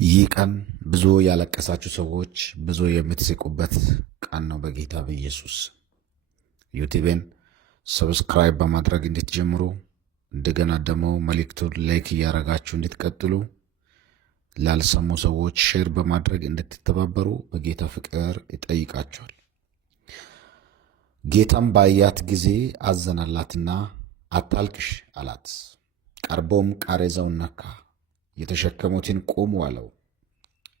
ይህ ቀን ብዙ ያለቀሳችሁ ሰዎች ብዙ የምትስቁበት ቀን ነው። በጌታ በኢየሱስ ዩቲዩብን ሰብስክራይብ በማድረግ እንድትጀምሩ እንደገና ደግሞ መልእክቱን ላይክ እያደረጋችሁ እንድትቀጥሉ ላልሰሙ ሰዎች ሼር በማድረግ እንድትተባበሩ በጌታ ፍቅር ይጠይቃቸዋል። ጌታም ባያት ጊዜ አዘነላትና አታልቅሽ አላት። ቀርቦም ቃሬዛውን ነካ፣ የተሸከሙትን ቁሙ አለው።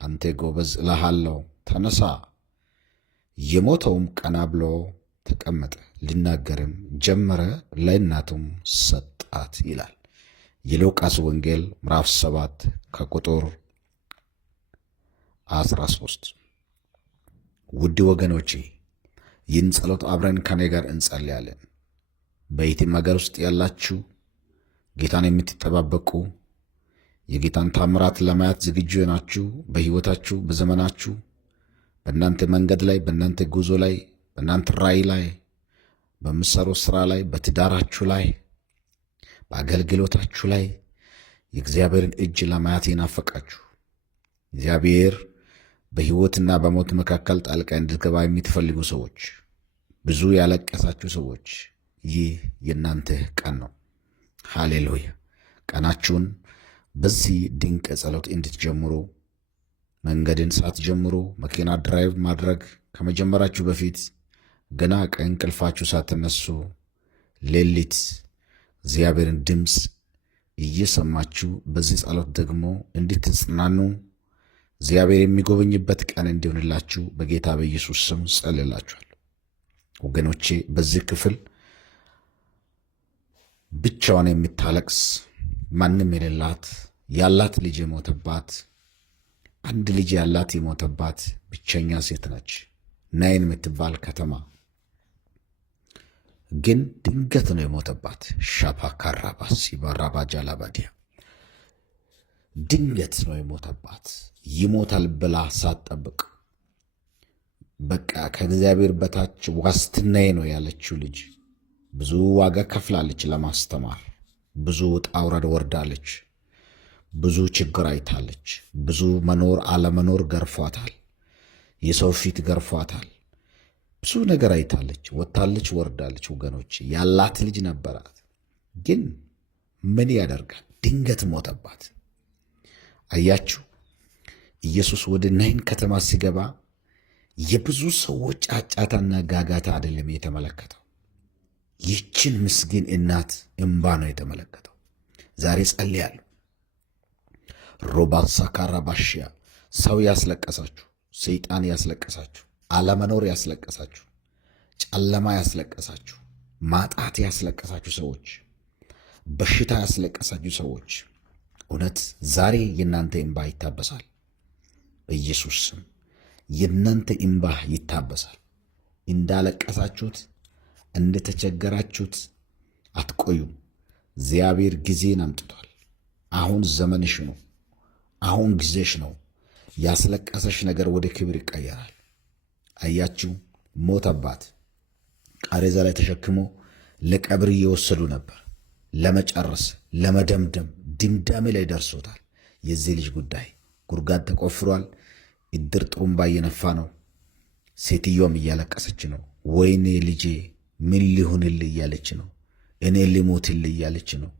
አንተ ጎበዝ እልሃለሁ ተነሳ። የሞተውም ቀና ብሎ ተቀመጠ፣ ሊናገርም ጀመረ፣ ለእናቱም ሰጣት ይላል የሉቃስ ወንጌል ምዕራፍ 7 ከቁጥር 13። ውድ ወገኖቼ ይህን ጸሎት አብረን ከኔ ጋር እንጸልያለን። በየትም ሀገር ውስጥ ያላችሁ ጌታን የምትጠባበቁ የጌታን ታምራት ለማየት ዝግጁ ናችሁ። በሕይወታችሁ፣ በዘመናችሁ፣ በእናንተ መንገድ ላይ፣ በእናንተ ጉዞ ላይ፣ በእናንተ ራእይ ላይ፣ በምትሰሩት ሥራ ላይ፣ በትዳራችሁ ላይ፣ በአገልግሎታችሁ ላይ የእግዚአብሔርን እጅ ለማየት የናፈቃችሁ እግዚአብሔር በሕይወትና በሞት መካከል ጣልቃ እንድትገባ የምትፈልጉ ሰዎች፣ ብዙ ያለቀሳችሁ ሰዎች ይህ የእናንተ ቀን ነው። ሃሌሉያ! ቀናችሁን በዚህ ድንቅ ጸሎት እንድትጀምሩ መንገድን ሳትጀምሩ መኪና ድራይቭ ማድረግ ከመጀመራችሁ በፊት ገና ከእንቅልፋችሁ ሳትነሱ ሌሊት እግዚአብሔርን ድምፅ እየሰማችሁ በዚህ ጸሎት ደግሞ እንድትጽናኑ እግዚአብሔር የሚጎበኝበት ቀን እንዲሆንላችሁ በጌታ በኢየሱስ ስም ጸልላችኋል። ወገኖቼ በዚህ ክፍል ብቻዋን የምታለቅስ ማንም የሌላት ያላት ልጅ የሞተባት አንድ ልጅ ያላት የሞተባት ብቸኛ ሴት ነች። ናይን የምትባል ከተማ ግን ድንገት ነው የሞተባት። ሻፓ ካራባስ ሲባራባ ጃላባዲያ ድንገት ነው የሞተባት። ይሞታል ብላ ሳትጠብቅ በቃ ከእግዚአብሔር በታች ዋስትናዬ ነው ያለችው ልጅ ብዙ ዋጋ ከፍላለች ለማስተማር። ብዙ ውጣ ውረድ ወርዳለች። ብዙ ችግር አይታለች። ብዙ መኖር አለመኖር ገርፏታል። የሰው ፊት ገርፏታል። ብዙ ነገር አይታለች። ወጥታለች፣ ወርዳለች። ወገኖች ያላት ልጅ ነበራት፣ ግን ምን ያደርጋል ድንገት ሞተባት። አያችሁ፣ ኢየሱስ ወደ ናይን ከተማ ሲገባ የብዙ ሰዎች ጫጫታና ጋጋታ አይደለም የተመለከተው። ይህችን ምስኪን እናት እምባ ነው የተመለከተው። ዛሬ ጸልያለሁ። ሮባሳ ካራባሽያ ሰው ያስለቀሳችሁ፣ ሰይጣን ያስለቀሳችሁ፣ አለመኖር ያስለቀሳችሁ፣ ጨለማ ያስለቀሳችሁ፣ ማጣት ያስለቀሳችሁ ሰዎች፣ በሽታ ያስለቀሳችሁ ሰዎች እውነት ዛሬ የእናንተ እምባ ይታበሳል። በኢየሱስ ስም የእናንተ እምባ ይታበሳል። እንዳለቀሳችሁት እንደተቸገራችሁት አትቆዩም። እግዚአብሔር ጊዜን አምጥቷል። አሁን ዘመንሽ ነው። አሁን ጊዜሽ ነው። ያስለቀሰሽ ነገር ወደ ክብር ይቀየራል። አያችሁ፣ ሞተባት። ቃሬዛ ላይ ተሸክሞ ለቀብር እየወሰዱ ነበር። ለመጨረስ ለመደምደም ድምዳሜ ላይ ደርሶታል። የዚህ ልጅ ጉዳይ ጉድጓድ ተቆፍሯል። እድር ጥሩምባ እየነፋ ነው። ሴትዮዋም እያለቀሰች ነው። ወይኔ ልጄ ምን ሊሆንልህ እያለች ነው። እኔ ሊሞትልህ እያለች ነው።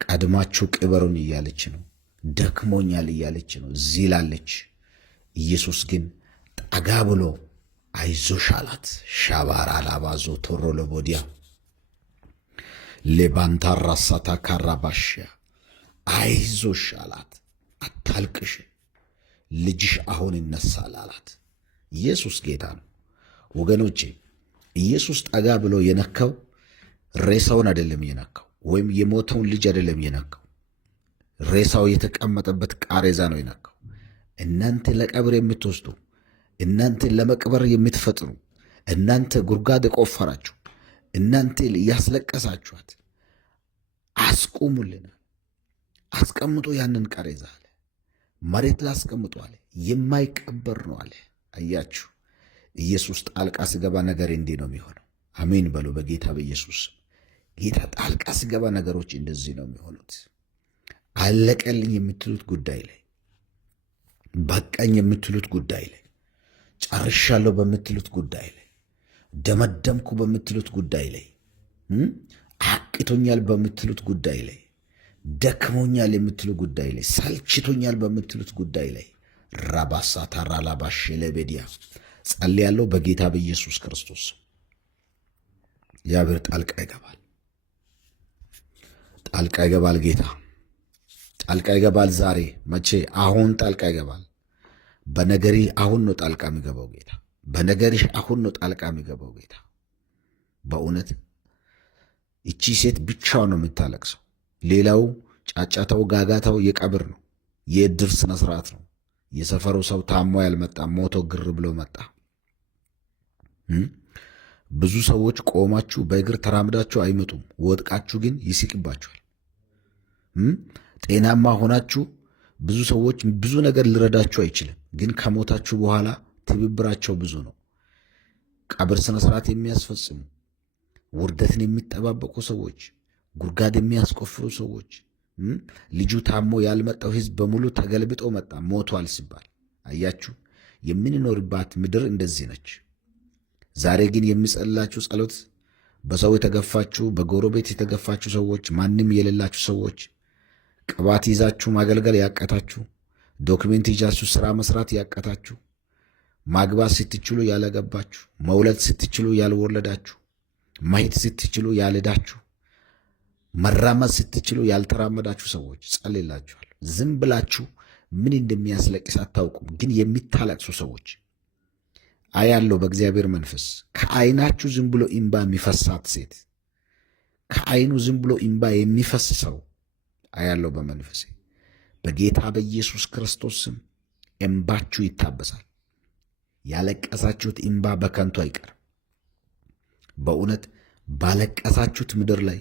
ቀድማችሁ ቅበሩኝ እያለች ነው። ደክሞኛል እያለች ነው። ዚላለች። ኢየሱስ ግን ጠጋ ብሎ አይዞሽ አላት። ሻባራ ላባዞ ቶሮ ለቦዲያ ሌባንታራ ሳታ ካራባሽያ አይዞሽ አላት። አታልቅሽ፣ ልጅሽ አሁን ይነሳል አላት። ኢየሱስ ጌታ ነው ወገኖቼ። ኢየሱስ ጠጋ ብሎ የነካው ሬሳውን አይደለም የነካው፣ ወይም የሞተውን ልጅ አይደለም የነካው። ሬሳው የተቀመጠበት ቃሬዛ ነው የነካው። እናንተ ለቀብር የምትወስዱ፣ እናንተ ለመቅበር የምትፈጥኑ፣ እናንተ ጉድጓድ የቆፈራችሁ፣ እናንተ ያስለቀሳችኋት አስቁሙልን፣ አስቀምጦ ያንን ቃሬዛ አለ። መሬት ላይ አስቀምጦ አለ። የማይቀበር ነው አለ። አያችሁ፣ ኢየሱስ ጣልቃ ሲገባ ነገር እንዲህ ነው የሚሆነው። አሜን በሉ በጌታ በኢየሱስ። ጌታ ጣልቃ ሲገባ ነገሮች እንደዚህ ነው የሚሆኑት። አለቀልኝ የምትሉት ጉዳይ ላይ በቃኝ የምትሉት ጉዳይ ላይ፣ ጨርሻለሁ በምትሉት ጉዳይ ላይ፣ ደመደምኩ በምትሉት ጉዳይ ላይ፣ አቅቶኛል በምትሉት ጉዳይ ላይ፣ ደክሞኛል የምትሉ ጉዳይ ላይ፣ ሰልችቶኛል በምትሉት ጉዳይ ላይ ራባሳ ታራላባሽ ለቤዲያ ጸልያለሁ በጌታ በኢየሱስ ክርስቶስ። እግዚአብሔር ጣልቃ ይገባል፣ ጣልቃ ይገባል። ጌታ ጣልቃ ይገባል። ዛሬ መቼ? አሁን ጣልቃ ይገባል። በነገሪ አሁን ነው ጣልቃ የሚገባው ጌታ። በነገሪሽ አሁን ነው ጣልቃ የሚገባው ጌታ። በእውነት እቺ ሴት ብቻዋን ነው የምታለቅሰው። ሌላው ጫጫታው፣ ጋጋታው የቀብር ነው፣ የእድር ስነ ስርዓት ነው። የሰፈሩ ሰው ታሞ ያልመጣ ሞቶ ግር ብሎ መጣ። ብዙ ሰዎች ቆማችሁ በእግር ተራምዳችሁ አይመጡም፣ ወድቃችሁ ግን ይስቅባችኋል። ጤናማ ሆናችሁ ብዙ ሰዎች ብዙ ነገር ሊረዳችሁ አይችልም፣ ግን ከሞታችሁ በኋላ ትብብራቸው ብዙ ነው። ቀብር ስነ ስርዓት የሚያስፈጽሙ፣ ውርደትን የሚጠባበቁ ሰዎች፣ ጉድጓድ የሚያስቆፍሩ ሰዎች፣ ልጁ ታሞ ያልመጣው ህዝብ በሙሉ ተገልብጦ መጣ ሞቷል ሲባል አያችሁ። የምንኖርባት ምድር እንደዚህ ነች። ዛሬ ግን የሚጸልላችሁ ጸሎት በሰው የተገፋችሁ፣ በጎረቤት የተገፋችሁ ሰዎች፣ ማንም የሌላችሁ ሰዎች፣ ቅባት ይዛችሁ ማገልገል ያቀታችሁ፣ ዶክሜንት ይዛችሁ ሥራ መስራት ያቀታችሁ፣ ማግባት ስትችሉ ያለገባችሁ፣ መውለድ ስትችሉ ያልወለዳችሁ፣ ማየት ስትችሉ ያልዳችሁ፣ መራመድ ስትችሉ ያልተራመዳችሁ ሰዎች ጸልላችኋል። ዝም ብላችሁ ምን እንደሚያስለቅስ አታውቁም፣ ግን የሚታለቅሱ ሰዎች አያለው በእግዚአብሔር መንፈስ። ከዓይናችሁ ዝም ብሎ ኢምባ የሚፈሳት ሴት፣ ከዓይኑ ዝም ብሎ ኢምባ የሚፈስ ሰው አያለው በመንፈሴ። በጌታ በኢየሱስ ክርስቶስ ስም እምባችሁ ይታበሳል። ያለቀሳችሁት ኢምባ በከንቱ አይቀርም። በእውነት ባለቀሳችሁት ምድር ላይ፣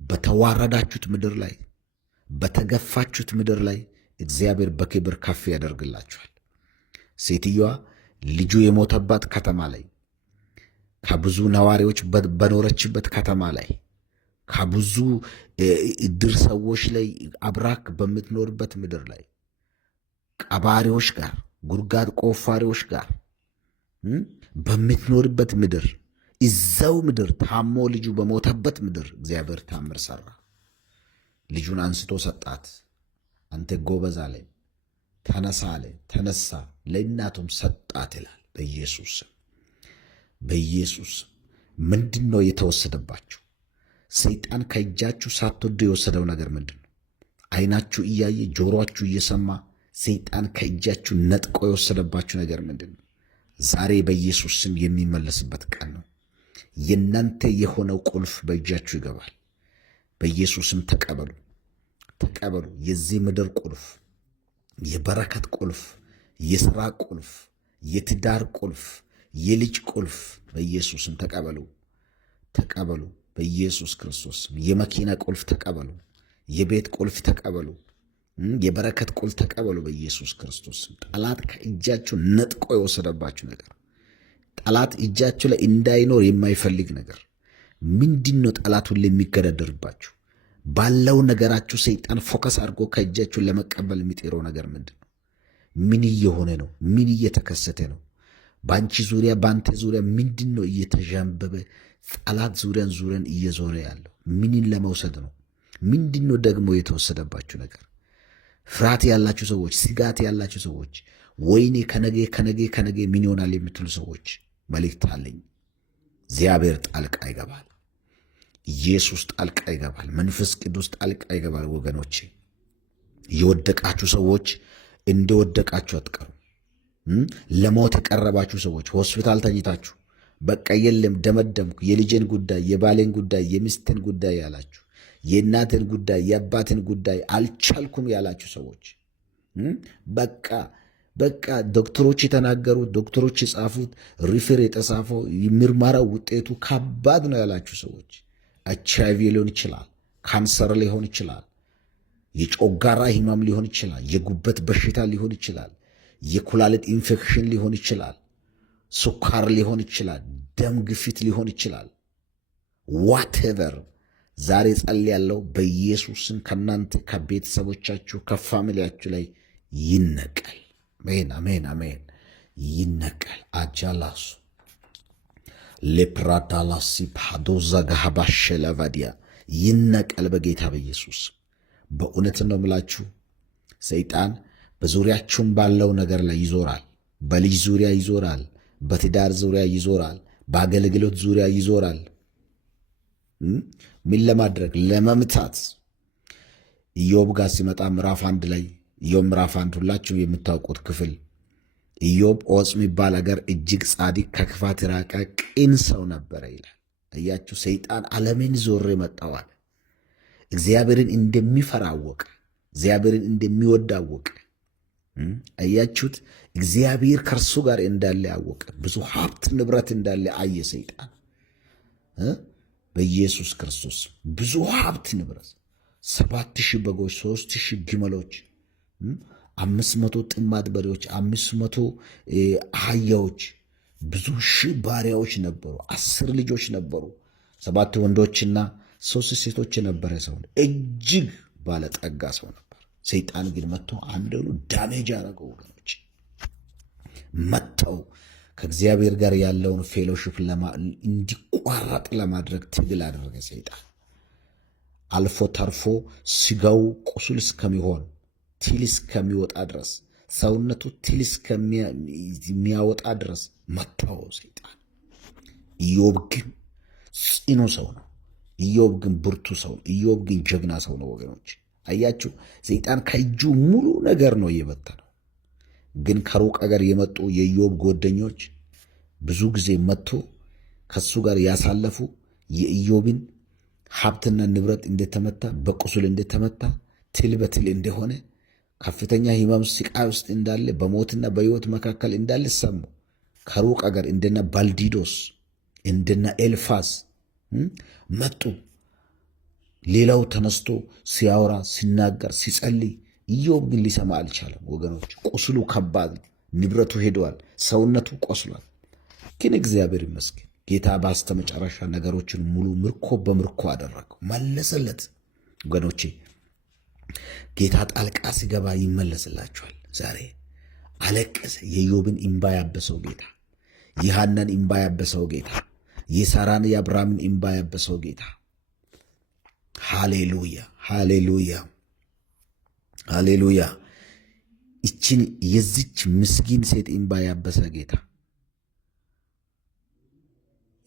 በተዋረዳችሁት ምድር ላይ፣ በተገፋችሁት ምድር ላይ እግዚአብሔር በክብር ከፍ ያደርግላችኋል። ሴትዮዋ ልጁ የሞተባት ከተማ ላይ፣ ከብዙ ነዋሪዎች በኖረችበት ከተማ ላይ፣ ከብዙ እድር ሰዎች ላይ አብራክ በምትኖርበት ምድር ላይ ቀባሪዎች ጋር፣ ጉድጓድ ቆፋሪዎች ጋር በምትኖርበት ምድር፣ እዛው ምድር ታሞ ልጁ በሞተበት ምድር እግዚአብሔር ታምር ሰራ። ልጁን አንስቶ ሰጣት። አንተ ጎበዝ አለ፣ ተነሳ አለ፣ ተነሳ፣ ለእናቱም ሰጣት ይላል። በኢየሱስ በኢየሱስ ምንድን ነው የተወሰደባችሁ? ሰይጣን ከእጃችሁ ሳትወዱ የወሰደው ነገር ምንድን ነው? ዓይናችሁ እያየ ጆሮአችሁ እየሰማ ሰይጣን ከእጃችሁ ነጥቆ የወሰደባችሁ ነገር ምንድን ነው? ዛሬ በኢየሱስ ስም የሚመለስበት ቀን ነው። የእናንተ የሆነው ቁልፍ በእጃችሁ ይገባል። በኢየሱስም ተቀበሉ፣ ተቀበሉ። የዚህ ምድር ቁልፍ፣ የበረከት ቁልፍ፣ የሥራ ቁልፍ፣ የትዳር ቁልፍ፣ የልጅ ቁልፍ በኢየሱስም ተቀበሉ፣ ተቀበሉ። በኢየሱስ ክርስቶስ የመኪና ቁልፍ ተቀበሉ፣ የቤት ቁልፍ ተቀበሉ፣ የበረከት ቁልፍ ተቀበሉ። በኢየሱስ ክርስቶስ ጠላት ከእጃችሁ ነጥቆ የወሰደባችሁ ነገር፣ ጠላት እጃችሁ ላይ እንዳይኖር የማይፈልግ ነገር ምንድን ነው? ጠላት ሁሌ የሚገዳደርባችሁ ባለው ነገራችሁ ሰይጣን ፎከስ አድርጎ ከእጃችሁ ለመቀበል የሚጤረው ነገር ምንድን ነው? ምን እየሆነ ነው? ምን እየተከሰተ ነው? በአንቺ ዙሪያ፣ በአንተ ዙሪያ ምንድን ነው እየተዣንበበ ጠላት ዙሪያን እየዞረ ያለው? ምንን ለመውሰድ ነው? ምንድን ነው ደግሞ የተወሰደባችሁ ነገር? ፍርሃት ያላችሁ ሰዎች፣ ስጋት ያላችሁ ሰዎች፣ ወይኔ ከነጌ ምን ይሆናል የምትሉ ሰዎች መልእክት አለኝ። እግዚአብሔር ጣልቃ ይገባል። ኢየሱስ ጣልቃ ይገባል። መንፈስ ቅዱስ ጣልቃ ይገባል። ወገኖቼ የወደቃችሁ ሰዎች እንደወደቃችሁ አትቀሩ። ለሞት የቀረባችሁ ሰዎች ሆስፒታል ተኝታችሁ በቃ የለም ደመደምኩ፣ የልጄን ጉዳይ፣ የባሌን ጉዳይ፣ የሚስትን ጉዳይ ያላችሁ፣ የእናትን ጉዳይ፣ የአባትን ጉዳይ አልቻልኩም ያላችሁ ሰዎች በቃ ዶክተሮች የተናገሩት፣ ዶክተሮች የጻፉት፣ ሪፌር የተጻፈው ምርመራው ውጤቱ ከባድ ነው ያላችሁ ሰዎች HIV ሊሆን ይችላል፣ ካንሰር ሊሆን ይችላል፣ የጮጋራ ህመም ሊሆን ይችላል፣ የጉበት በሽታ ሊሆን ይችላል፣ የኩላሊት ኢንፌክሽን ሊሆን ይችላል፣ ስኳር ሊሆን ይችላል፣ ደም ግፊት ሊሆን ይችላል። ዋቴቨር ዛሬ ጸልያለሁ በኢየሱስ ስም ከእናንተ ከቤተሰቦቻችሁ ከፋሚሊያችሁ ላይ ይነቀል። አሜን፣ አሜን፣ አሜን። ይነቀል። አጃላሱ ሌፕራዳላሲ ፓዶዛ ጋሃባሸ ለቫዲያ ይነቀል በጌታ በኢየሱስ። በእውነት ነው የምላችሁ፣ ሰይጣን በዙሪያችሁም ባለው ነገር ላይ ይዞራል። በልጅ ዙሪያ ይዞራል፣ በትዳር ዙሪያ ይዞራል፣ በአገልግሎት ዙሪያ ይዞራል። ምን ለማድረግ? ለመምታት። ኢዮብ ጋር ሲመጣ ምዕራፍ 1 ላይ ኢዮብ ምዕራፍ 1 ሁላችሁ የምታውቁት ክፍል ኢዮብ ዖፅ የሚባል አገር እጅግ ጻድቅ ከክፋት የራቀ ቅን ሰው ነበረ ይላል። እያችሁ ሰይጣን ዓለምን ዞሬ መጣዋል። እግዚአብሔርን እንደሚፈራ አወቀ። እግዚአብሔርን እንደሚወድ አወቀ። አያችሁት? እግዚአብሔር ከእርሱ ጋር እንዳለ አወቀ። ብዙ ሀብት ንብረት እንዳለ አየ ሰይጣን በኢየሱስ ክርስቶስ። ብዙ ሀብት ንብረት 7,000 በጎች፣ 3,000 ግመሎች፣ 500 ጥማድ በሬዎች፣ 500 አህያዎች፣ ብዙ ሺህ ባሪያዎች ነበሩ። 10 ልጆች ነበሩ። 7 ወንዶችና 3 ሴቶች የነበረ ሰው፣ እጅግ ባለጠጋ ሰው ነበር። ሰይጣን ግን መጥቶ አንደሉ ዳሜጅ ያደረገው ወገኖች፣ መጥተው ከእግዚአብሔር ጋር ያለውን ፌሎሺፕ እንዲቋረጥ ለማድረግ ትግል አደረገ ሰይጣን። አልፎ ተርፎ ስጋው ቁስል እስከሚሆን ትል እስከሚወጣ ድረስ፣ ሰውነቱ ትል እስከሚያወጣ ድረስ መታው ሰይጣን። ኢዮብ ግን ጽኑ ሰው ነው። ኢዮብ ግን ብርቱ ሰው ነው። ኢዮብ ግን ጀግና ሰው ነው ወገኖች። አያችሁ፣ ሰይጣን ከእጁ ሙሉ ነገር ነው የበተነው። ግን ከሩቅ አገር የመጡ የኢዮብ ጓደኞች ብዙ ጊዜ መጥቶ ከሱ ጋር ያሳለፉ የኢዮብን ሀብትና ንብረት እንደተመታ፣ በቁስል እንደተመታ፣ ትል በትል እንደሆነ፣ ከፍተኛ ሕማም ስቃይ ውስጥ እንዳለ፣ በሞትና በሕይወት መካከል እንዳለ ሰሙ። ከሩቅ አገር እንደና ባልዲዶስ እንደና ኤልፋስ መጡ። ሌላው ተነስቶ ሲያወራ ሲናገር ሲጸልይ፣ ኢዮብ ግን ሊሰማ አልቻለም ወገኖች። ቁስሉ ከባድ ነው። ንብረቱ ሄደዋል። ሰውነቱ ቆስሏል። ግን እግዚአብሔር ይመስገን ጌታ በስተመጨረሻ ነገሮችን ሙሉ ምርኮ በምርኮ አደረገው፣ መለሰለት። ወገኖቼ ጌታ ጣልቃ ሲገባ ይመለስላችኋል። ዛሬ አለቀሰ። የኢዮብን እምባ ያበሰው ጌታ፣ የሐናን እምባ ያበሰው ጌታ፣ የሳራን የአብርሃምን እምባ ያበሰው ጌታ። ሃሌሉያ፣ ሃሌሉያ፣ ሃሌሉያ። ይችን የዚች ምስኪን ሴት እምባ ያበሰ ጌታ፣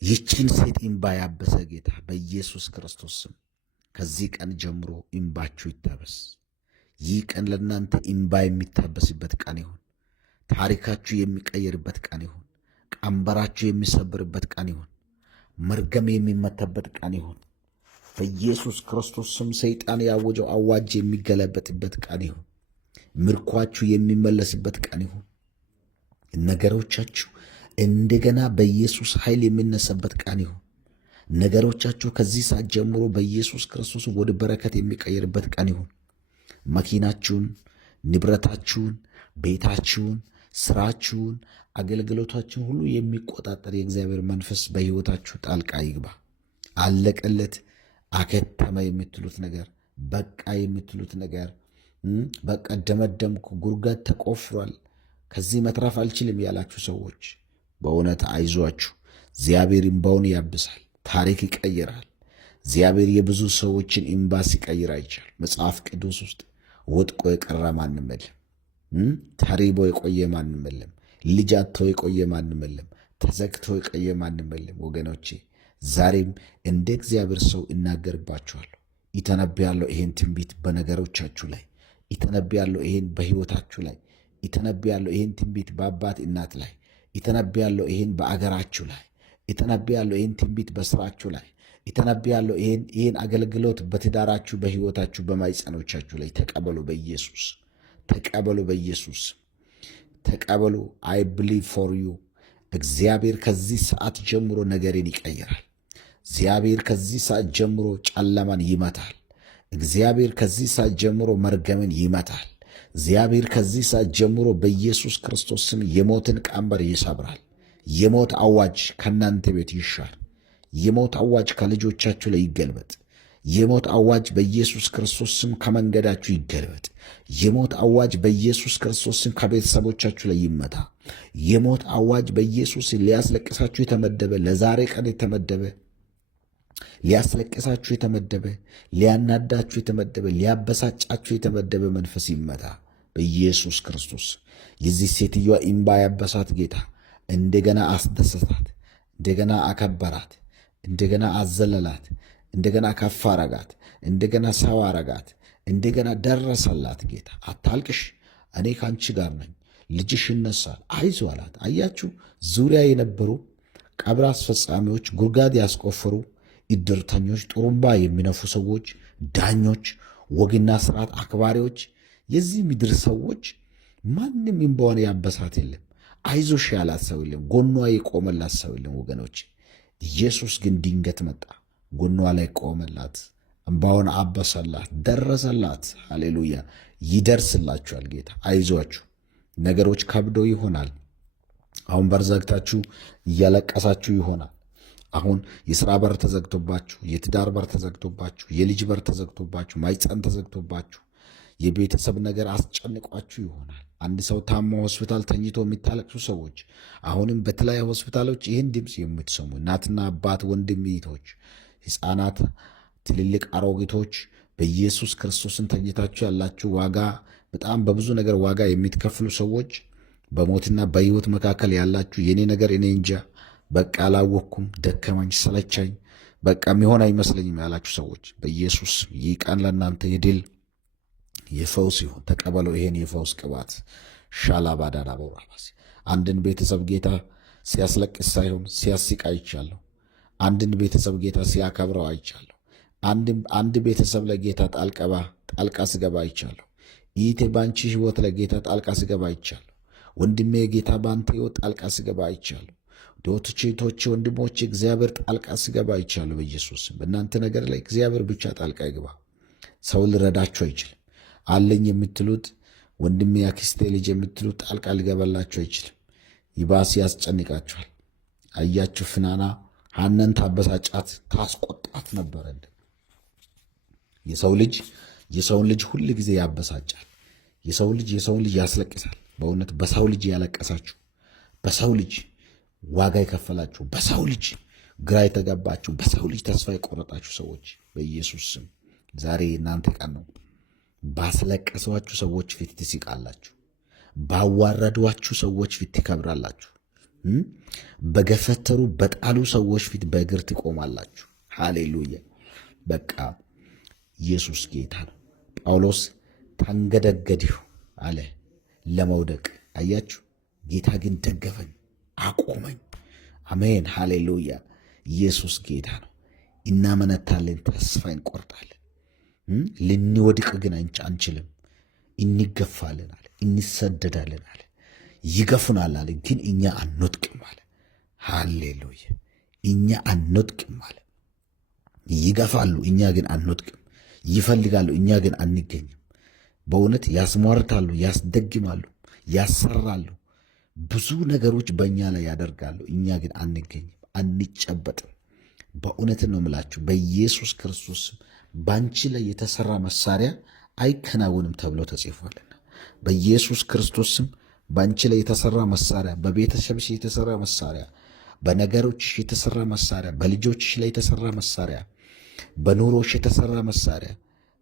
ይችን ሴት እምባ ያበሰ ጌታ በኢየሱስ ክርስቶስ ስም ከዚህ ቀን ጀምሮ እምባችሁ ይታበስ። ይህ ቀን ለእናንተ እምባ የሚታበስበት ቀን ይሁን። ታሪካችሁ የሚቀየርበት ቀን ይሁን። ቀንበራችሁ የሚሰብርበት ቀን ይሁን። መርገም የሚመታበት ቀን ይሁን። በኢየሱስ ክርስቶስ ስም ሰይጣን ያወጀው አዋጅ የሚገለበጥበት ቀን ይሁን። ምርኳችሁ የሚመለስበት ቀን ይሁን። ነገሮቻችሁ እንደገና በኢየሱስ ኃይል የሚነሳበት ቀን ይሁን። ነገሮቻችሁ ከዚህ ሰዓት ጀምሮ በኢየሱስ ክርስቶስ ወደ በረከት የሚቀየርበት ቀን ይሁን። መኪናችሁን፣ ንብረታችሁን፣ ቤታችሁን፣ ስራችሁን፣ አገልግሎታችሁን ሁሉ የሚቆጣጠር የእግዚአብሔር መንፈስ በሕይወታችሁ ጣልቃ ይግባ። አለቀለት፣ አከተመ የምትሉት ነገር፣ በቃ የምትሉት ነገር፣ በቃ ደመደምኩ፣ ጉድጓድ ተቆፍሯል፣ ከዚህ መትረፍ አልችልም ያላችሁ ሰዎች በእውነት አይዟችሁ። እግዚአብሔር እምባውን ያብሳል፣ ታሪክ ይቀይራል። እግዚአብሔር የብዙ ሰዎችን እምባ ሲቀይር አይቻል። መጽሐፍ ቅዱስ ውስጥ ወድቆ የቀረ ማንም የለም። ተሪቦ የቆየ ማንም የለም። ልጅ አጥቶ የቆየ ማንም የለም። ተዘግቶ የቆየ ማንም የለም። ወገኖቼ ዛሬም እንደ እግዚአብሔር ሰው እናገርባችኋለሁ፣ ይተነብያለሁ። ይሄን ትንቢት በነገሮቻችሁ ላይ ይተነብያለሁ። ይሄን በሕይወታችሁ ላይ ይተነብያለሁ። ይሄን ትንቢት በአባት እናት ላይ ይተነብያለሁ። ይሄን በአገራችሁ ላይ ይተነብያለሁ። ይሄን ትንቢት በስራችሁ ላይ ይተነብያለሁ። ይሄን አገልግሎት በትዳራችሁ፣ በሕይወታችሁ፣ በማይጸኖቻችሁ ላይ ተቀበሉ። በኢየሱስ ተቀበሉ። በኢየሱስ ተቀበሉ። አይ ብሊቭ ፎር ዩ። እግዚአብሔር ከዚህ ሰዓት ጀምሮ ነገርን ይቀይራል። እግዚአብሔር ከዚህ ሰዓት ጀምሮ ጨለማን ይመታል። እግዚአብሔር ከዚህ ሰዓት ጀምሮ መርገምን ይመታል። እግዚአብሔር ከዚህ ሰዓት ጀምሮ በኢየሱስ ክርስቶስ ስም የሞትን ቀንበር ይሰብራል። የሞት አዋጅ ከእናንተ ቤት ይሻር። የሞት አዋጅ ከልጆቻችሁ ላይ ይገልበጥ። የሞት አዋጅ በኢየሱስ ክርስቶስ ስም ከመንገዳችሁ ይገልበጥ። የሞት አዋጅ በኢየሱስ ክርስቶስ ስም ከቤተሰቦቻችሁ ላይ ይመታ። የሞት አዋጅ በኢየሱስ ሊያስለቅሳችሁ የተመደበ ለዛሬ ቀን የተመደበ ሊያስለቅሳችሁ የተመደበ ሊያናዳችሁ የተመደበ ሊያበሳጫችሁ የተመደበ መንፈስ ይመታ በኢየሱስ ክርስቶስ። የዚህ ሴትዮዋ እምባ ያበሳት ጌታ እንደገና አስደሰታት፣ እንደገና አከበራት፣ እንደገና አዘለላት፣ እንደገና ከፍ አረጋት፣ እንደገና ሰው አረጋት፣ እንደገና ደረሰላት። ጌታ አታልቅሽ፣ እኔ ከአንቺ ጋር ነኝ፣ ልጅሽ ይነሳል፣ አይዞ አላት። አያችሁ፣ ዙሪያ የነበሩ ቀብር አስፈጻሚዎች፣ ጉድጓድ ያስቆፈሩ እድርተኞች፣ ጥሩምባ የሚነፉ ሰዎች፣ ዳኞች፣ ወግና ስርዓት አክባሪዎች፣ የዚህ ምድር ሰዎች ማንም እምባዋን ያበሳት የለም። አይዞሽ ያላት ሰው የለም። ጎኗ የቆመላት ሰው የለም ወገኖች። ኢየሱስ ግን ድንገት መጣ፣ ጎኗ ላይ ቆመላት፣ እምባዋን አበሰላት፣ ደረሰላት። ሃሌሉያ! ይደርስላችኋል ጌታ። አይዟችሁ። ነገሮች ከብዶ ይሆናል። አሁን በር ዘግታችሁ እያለቀሳችሁ ይሆናል። አሁን የሥራ በር ተዘግቶባችሁ፣ የትዳር በር ተዘግቶባችሁ፣ የልጅ በር ተዘግቶባችሁ፣ ማይፀን ተዘግቶባችሁ፣ የቤተሰብ ነገር አስጨንቋችሁ ይሆናል። አንድ ሰው ታሞ ሆስፒታል ተኝቶ የሚታለቅሱ ሰዎች፣ አሁንም በተለያዩ ሆስፒታሎች ይህን ድምፅ የምትሰሙ እናትና አባት፣ ወንድም፣ እህቶች፣ ሕፃናት፣ ትልልቅ አሮጊቶች በኢየሱስ ክርስቶስን ተኝታችሁ ያላችሁ ዋጋ በጣም በብዙ ነገር ዋጋ የምትከፍሉ ሰዎች፣ በሞትና በሕይወት መካከል ያላችሁ የኔ ነገር እኔ እንጃ፣ በቃ አላወቅኩም፣ ደከመኝ፣ ሰለቻኝ፣ በቃ የሚሆን አይመስለኝም ያላችሁ ሰዎች በኢየሱስ ይህ ቀን ለእናንተ የድል የፈውስ ይሁን። ተቀበለው ይሄን የፈውስ ቅባት። ሻላባዳዳ በውራባሲ አንድን ቤተሰብ ጌታ ሲያስለቅስ ሳይሆን ሲያስቅ አይቻለሁ። አንድን ቤተሰብ ጌታ ሲያከብረው አይቻለሁ። አንድ ቤተሰብ ለጌታ ጣልቃ ስገባ አይቻለሁ። ይህቴ ባንቺ ህይወት ለጌታ ጣልቃ ስገባ አይቻለሁ። ወንድሜ ጌታ ባንተ ህይወት ጣልቃ ስገባ አይቻለሁ። ዶቶቼ ወንድሞቼ እግዚአብሔር ጣልቃ ስገባ አይቻለሁ። በኢየሱስ በእናንተ ነገር ላይ እግዚአብሔር ብቻ ጣልቃ ይግባ። ሰው ልረዳችሁ አይችልም። አለኝ የምትሉት ወንድሜ ያክስቴ ልጅ የምትሉት ጣልቃ ሊገባላችሁ አይችልም። ይባስ ያስጨንቃችኋል። አያችሁ፣ ፍናና ሐናን ታበሳጫት ታስቆጣት ነበረ። የሰውን ልጅ ሁል ጊዜ ያበሳጫል። የሰውን ልጅ ያስለቅሳል። በእውነት በሰው ልጅ ያለቀሳችሁ፣ በሰው ልጅ ዋጋ የከፈላችሁ፣ በሰው ልጅ ግራ የተገባችሁ፣ በሰው ልጅ ተስፋ የቆረጣችሁ ሰዎች በኢየሱስ ስም ዛሬ እናንተ ቀን ነው። ባስለቀሷችሁ ሰዎች ፊት ትስቃላችሁ። ባዋረዷችሁ ሰዎች ፊት ትከብራላችሁ። በገፈተሩ በጣሉ ሰዎች ፊት በእግር ትቆማላችሁ። ሃሌሉያ! በቃ ኢየሱስ ጌታ ነው። ጳውሎስ ተንገደገድሁ አለ ለመውደቅ። አያችሁ፣ ጌታ ግን ደገፈኝ፣ አቆመኝ። አሜን፣ ሃሌሉያ! ኢየሱስ ጌታ ነው። እናመነታለን፣ ተስፋ እንቆርጣለን። ልንወድቅ ግን አንችልም። እንገፋለን አለ፣ እንሰደዳለን አለ፣ ይገፉናል አለ፣ ግን እኛ አንወድቅም አለ። ሃሌሉያ! እኛ አንወድቅም አለ። ይገፋሉ፣ እኛ ግን አንወድቅም። ይፈልጋሉ፣ እኛ ግን አንገኝም። በእውነት ያስሟርታሉ፣ ያስደግማሉ፣ ያሰራሉ፣ ብዙ ነገሮች በእኛ ላይ ያደርጋሉ። እኛ ግን አንገኝም፣ አንጨበጥም። በእውነት ነው የምላችሁ በኢየሱስ ክርስቶስ ባንቺ ላይ የተሰራ መሳሪያ አይከናወንም ተብሎ ተጽፏልና በኢየሱስ ክርስቶስም ባንቺ ላይ የተሰራ መሳሪያ፣ በቤተሰብሽ የተሰራ መሳሪያ፣ በነገሮችሽ የተሰራ መሳሪያ፣ በልጆችሽ ላይ የተሰራ መሳሪያ፣ በኑሮሽ የተሰራ መሳሪያ፣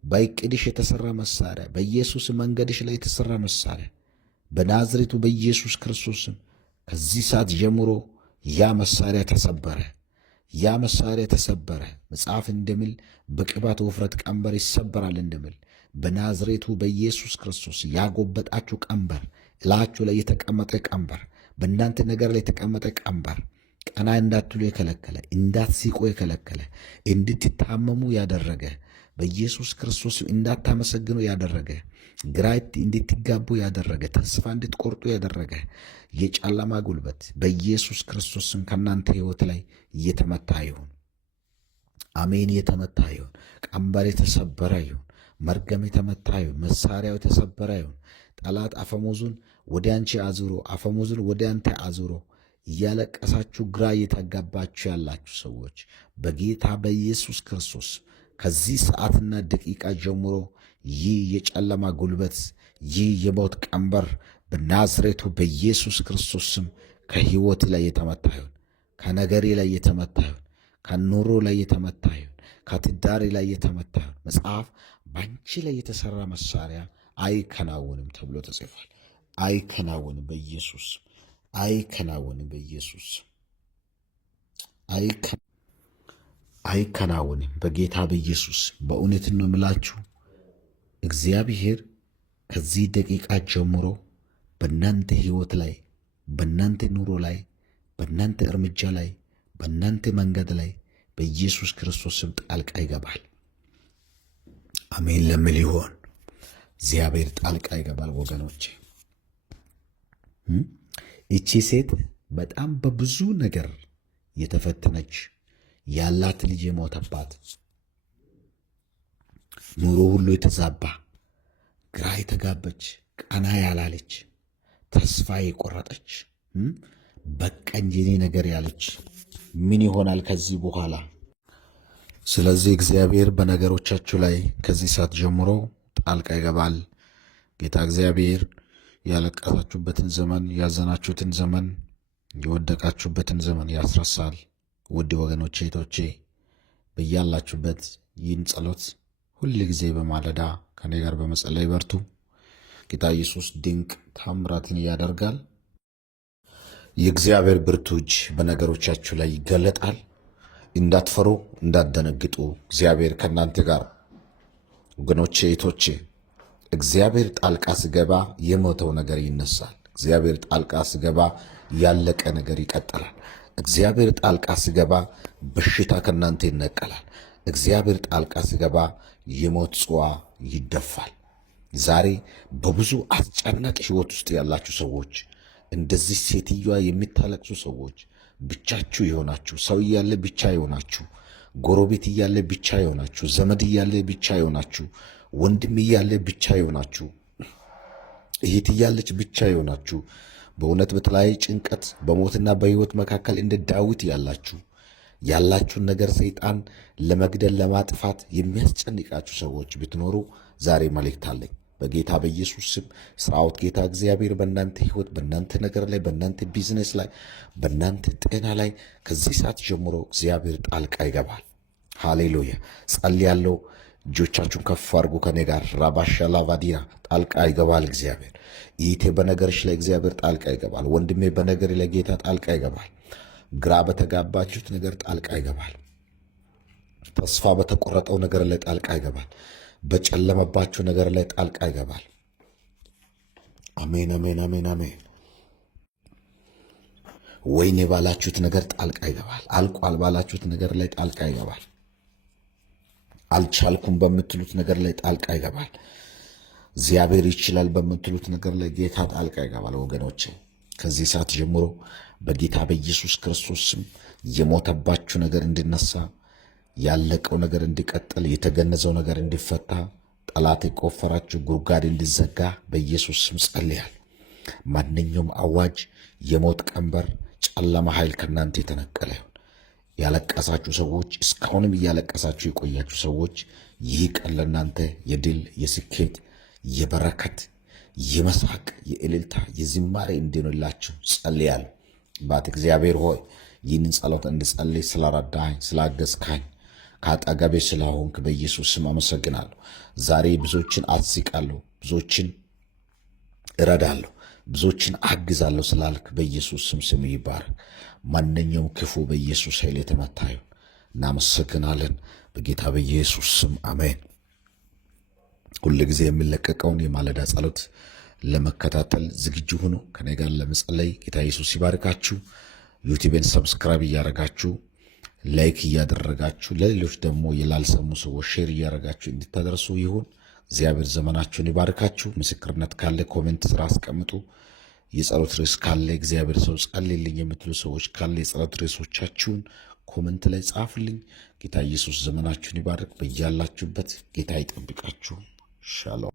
በእቅድሽ የተሰራ መሳሪያ፣ በኢየሱስ መንገድሽ ላይ የተሰራ መሳሪያ በናዝሬቱ በኢየሱስ ክርስቶስም ከዚህ ሰዓት ጀምሮ ያ መሳሪያ ተሰበረ። ያ መሳሪያ ተሰበረ። መጽሐፍ እንደሚል በቅባት ውፍረት ቀንበር ይሰበራል እንደሚል በናዝሬቱ በኢየሱስ ክርስቶስ ያጎበጣችሁ ቀንበር፣ እላችሁ ላይ የተቀመጠ ቀንበር፣ በእናንተ ነገር ላይ የተቀመጠ ቀንበር፣ ቀና እንዳትሉ የከለከለ፣ እንዳትስቁ የከለከለ፣ እንድትታመሙ ያደረገ፣ በኢየሱስ ክርስቶስ እንዳታመሰግኑ ያደረገ፣ ግራ እንድትጋቡ ያደረገ፣ ተስፋ እንድትቆርጡ ያደረገ የጨለማ ጉልበት በኢየሱስ ክርስቶስም ከእናንተ ሕይወት ላይ እየተመታ ይሁን። አሜን። የተመታ ይሁን። ቀንበር የተሰበረ ይሁን። መርገም የተመታ ይሁን። መሳሪያው የተሰበረ ይሁን። ጠላት አፈሙዙን ወደ አንቺ አዙሮ፣ አፈሙዙን ወደ አንተ አዙሮ እያለቀሳችሁ ግራ እየተጋባችሁ ያላችሁ ሰዎች በጌታ በኢየሱስ ክርስቶስ ከዚህ ሰዓትና ደቂቃ ጀምሮ ይህ የጨለማ ጉልበት፣ ይህ የሞት ቀንበር በናዝሬቱ በኢየሱስ ክርስቶስ ስም ከሕይወት ላይ የተመታ ይሁን። ከነገሬ ላይ የተመታ ይሁን። ከኑሮ ላይ የተመታ ይሁን። ከትዳሬ ላይ የተመታ ይሁን። መጽሐፍ በአንቺ ላይ የተሠራ መሳሪያ አይከናወንም ተብሎ ተጽፏል። አይከናወንም በኢየሱስ አይከናወንም በኢየሱስ አይከናወንም በጌታ በኢየሱስ። በእውነት ነው የምላችሁ እግዚአብሔር ከዚህ ደቂቃ ጀምሮ በእናንተ ሕይወት ላይ፣ በእናንተ ኑሮ ላይ፣ በእናንተ እርምጃ ላይ፣ በእናንተ መንገድ ላይ በኢየሱስ ክርስቶስ ስም ጣልቃ ይገባል። አሜን ለሚል ይሆን እግዚአብሔር ጣልቃ ይገባል። ወገኖቼ እቺ ሴት በጣም በብዙ ነገር የተፈተነች ያላት ልጅ የሞተባት ኑሮ ሁሉ የተዛባ ግራ የተጋበች ቀና ያላለች ተስፋ የቆረጠች በቀኝ የኔ ነገር ያለች ምን ይሆናል ከዚህ በኋላ? ስለዚህ እግዚአብሔር በነገሮቻችሁ ላይ ከዚህ ሰዓት ጀምሮ ጣልቃ ይገባል። ጌታ እግዚአብሔር ያለቀሳችሁበትን ዘመን፣ ያዘናችሁትን ዘመን፣ የወደቃችሁበትን ዘመን ያስረሳል። ውድ ወገኖቼ እህቶቼ፣ በያላችሁበት ይህን ጸሎት ሁል ጊዜ በማለዳ ከኔ ጋር በመጸለይ በርቱ። ጌታ ኢየሱስ ድንቅ ታምራትን ያደርጋል። የእግዚአብሔር ብርቱ እጅ በነገሮቻችሁ ላይ ይገለጣል። እንዳትፈሩ፣ እንዳትደነግጡ። እግዚአብሔር ከእናንተ ጋር። ወገኖቼ እህቶቼ፣ እግዚአብሔር ጣልቃ ሲገባ የሞተው ነገር ይነሳል። እግዚአብሔር ጣልቃ ሲገባ ያለቀ ነገር ይቀጥላል። እግዚአብሔር ጣልቃ ሲገባ በሽታ ከእናንተ ይነቀላል። እግዚአብሔር ጣልቃ ሲገባ የሞት ጽዋ ይደፋል። ዛሬ በብዙ አስጨናቂ ሕይወት ውስጥ ያላችሁ ሰዎች፣ እንደዚህ ሴትዮዋ የሚታለቅሱ ሰዎች፣ ብቻችሁ የሆናችሁ፣ ሰው እያለ ብቻ የሆናችሁ፣ ጎረቤት እያለ ብቻ የሆናችሁ፣ ዘመድ እያለ ብቻ የሆናችሁ፣ ወንድም እያለ ብቻ የሆናችሁ፣ እህት እያለች ብቻ የሆናችሁ፣ በእውነት በተለያየ ጭንቀት በሞትና በሕይወት መካከል እንደ ዳዊት ያላችሁን ነገር ሰይጣን ለመግደል ለማጥፋት የሚያስጨንቃችሁ ሰዎች ብትኖሩ ዛሬ መልእክት አለኝ። በጌታ በኢየሱስ ስም ስራውት ጌታ እግዚአብሔር በእናንተ ሕይወት፣ በእናንተ ነገር ላይ፣ በእናንተ ቢዝነስ ላይ፣ በእናንተ ጤና ላይ ከዚህ ሰዓት ጀምሮ እግዚአብሔር ጣልቃ ይገባል። ሃሌሉያ። ጸልያለሁ። እጆቻችሁን ከፍ አድርጉ ከኔ ጋር። ራባሻላ ቫዲያ ጣልቃ ይገባል እግዚአብሔር። ይቴ በነገርሽ ላይ እግዚአብሔር ጣልቃ ይገባል። ወንድሜ በነገር ላይ ጌታ ጣልቃ ይገባል። ግራ በተጋባችሁት ነገር ጣልቃ ይገባል። ተስፋ በተቆረጠው ነገር ላይ ጣልቃ ይገባል። በጨለመባችሁ ነገር ላይ ጣልቃ ይገባል። አሜን፣ አሜን፣ አሜን፣ አሜን። ወይኔ ባላችሁት ነገር ጣልቃ ይገባል። አልቋል ባላችሁት ነገር ላይ ጣልቃ ይገባል። አልቻልኩም በምትሉት ነገር ላይ ጣልቃ ይገባል። እግዚአብሔር ይችላል በምትሉት ነገር ላይ ጌታ ጣልቃ ይገባል። ወገኖቼ ከዚህ ሰዓት ጀምሮ በጌታ በኢየሱስ ክርስቶስ ስም የሞተባችሁ ነገር እንዲነሳ፣ ያለቀው ነገር እንዲቀጥል፣ የተገነዘው ነገር እንዲፈታ፣ ጠላት የቆፈራችሁ ጉድጓድ እንዲዘጋ በኢየሱስ ስም ጸልያል። ማንኛውም አዋጅ፣ የሞት ቀንበር፣ ጨለማ ኃይል ከእናንተ የተነቀለ ይሁን። ያለቀሳችሁ ሰዎች፣ እስካሁንም እያለቀሳችሁ የቆያችሁ ሰዎች ይህ ቀን ለእናንተ የድል የስኬት የበረከት የመሳቅ የእልልታ የዝማሬ እንዲሆንላችሁ ጸልያለሁ። ባት እግዚአብሔር ሆይ ይህንን ጸሎት እንድጸልይ ስለረዳኝ ስላገዝካኝ ከአጠገቤ ስለሆንክ በኢየሱስ ስም አመሰግናለሁ። ዛሬ ብዙዎችን አስቃለሁ፣ ብዙዎችን እረዳለሁ፣ ብዙዎችን አግዛለሁ ስላልክ በኢየሱስ ስም ይባረክ። ማንኛውም ክፉ በኢየሱስ ኃይል የተመታ ይሁን። እናመሰግናለን በጌታ በኢየሱስ ስም አሜን። ሁል ጊዜ የሚለቀቀውን የማለዳ ጸሎት ለመከታተል ዝግጁ ሆኖ ከኔ ጋር ለመጸለይ ጌታ ኢየሱስ ይባርካችሁ። ዩቲዩብን ሰብስክራይብ እያደረጋችሁ ላይክ እያደረጋችሁ ለሌሎች ደግሞ የላልሰሙ ሰዎች ሼር እያደረጋችሁ እንድታደርሱ ይሁን። እግዚአብሔር ዘመናችሁን ይባርካችሁ። ምስክርነት ካለ ኮሜንት ስራ አስቀምጡ። የጸሎት ርዕስ ካለ እግዚአብሔር ሰው ጸልይልኝ የምትሉ ሰዎች ካለ የጸሎት ርዕሶቻችሁን ኮሜንት ላይ ጻፉልኝ። ጌታ ኢየሱስ ዘመናችሁን ይባርክ። በያላችሁበት ጌታ ይጠብቃችሁ። ሻሎም